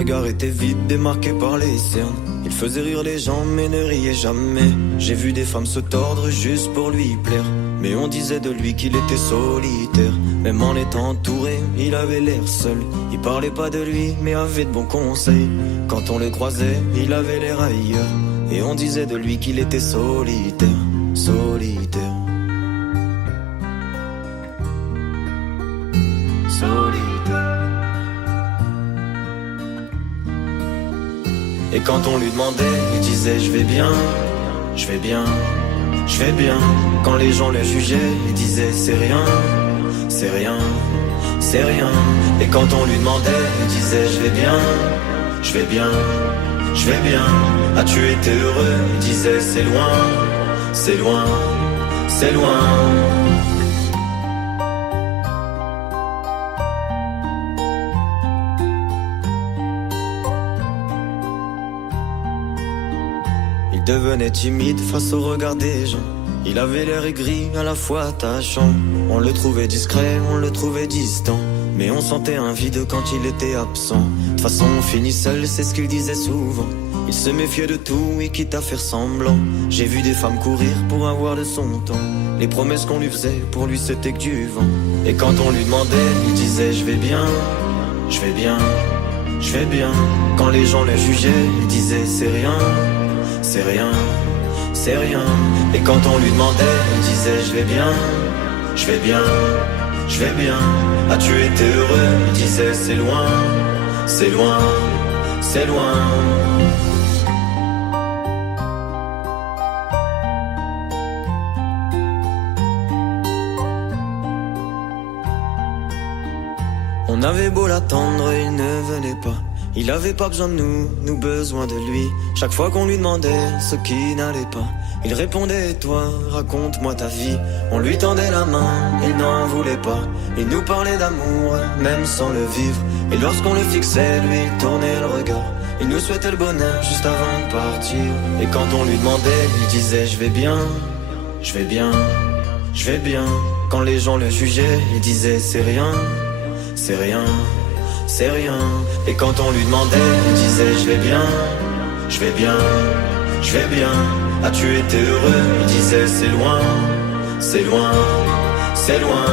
regard était vide, démarqué par les cernes. Il faisait rire les gens mais ne riait jamais. J'ai vu des femmes se tordre juste pour lui plaire, mais on disait de lui qu'il était solitaire. Même en étant entouré, il avait l'air seul. Il parlait pas de lui mais avait de bons conseils. Quand on le croisait, il avait l'air ailleurs, et on disait de lui qu'il était solitaire. Solitaire. Solitaire. Et quand on lui demandait, il disait je vais bien, je vais bien, je vais bien. Quand les gens le jugeaient, il disait c'est rien, c'est rien, c'est rien. Et quand on lui demandait, il disait je vais bien, je vais bien, je vais bien. As-tu été heureux? Il disait c'est loin, c'est loin, c'est loin. Il devenait timide face au regard des gens. Il avait l'air aigri, à la fois attachant. On le trouvait discret, on le trouvait distant, mais on sentait un vide quand il était absent. De toute façon on finit seul, c'est ce qu'il disait souvent. Il se méfiait de tout et quitte à faire semblant. J'ai vu des femmes courir pour avoir de son temps. Les promesses qu'on lui faisait, pour lui c'était que du vent. Et quand on lui demandait, il disait je vais bien, je vais bien, je vais bien. Quand les gens le jugeaient, il disait c'est rien, c'est rien, c'est rien. Et quand on lui demandait, il disait je vais bien, je vais bien, je vais bien. As-tu été heureux? Il disait c'est loin, c'est loin, c'est loin. On avait beau l'attendre, il ne venait pas. Il avait pas besoin de nous besoin de lui. Chaque fois qu'on lui demandait ce qui n'allait pas, il répondait toi, raconte-moi ta vie. On lui tendait la main, il n'en voulait pas. Il nous parlait d'amour, même sans le vivre. Et lorsqu'on le fixait, lui il tournait le regard. Il nous souhaitait le bonheur juste avant de partir. Et quand on lui demandait, il disait je vais bien, je vais bien, je vais bien. Quand les gens le jugeaient, il disait c'est rien, c'est rien, c'est rien. Et quand on lui demandait, il disait je vais bien, je vais bien, je vais bien. As-tu été heureux? Il disait c'est loin, c'est loin, c'est loin.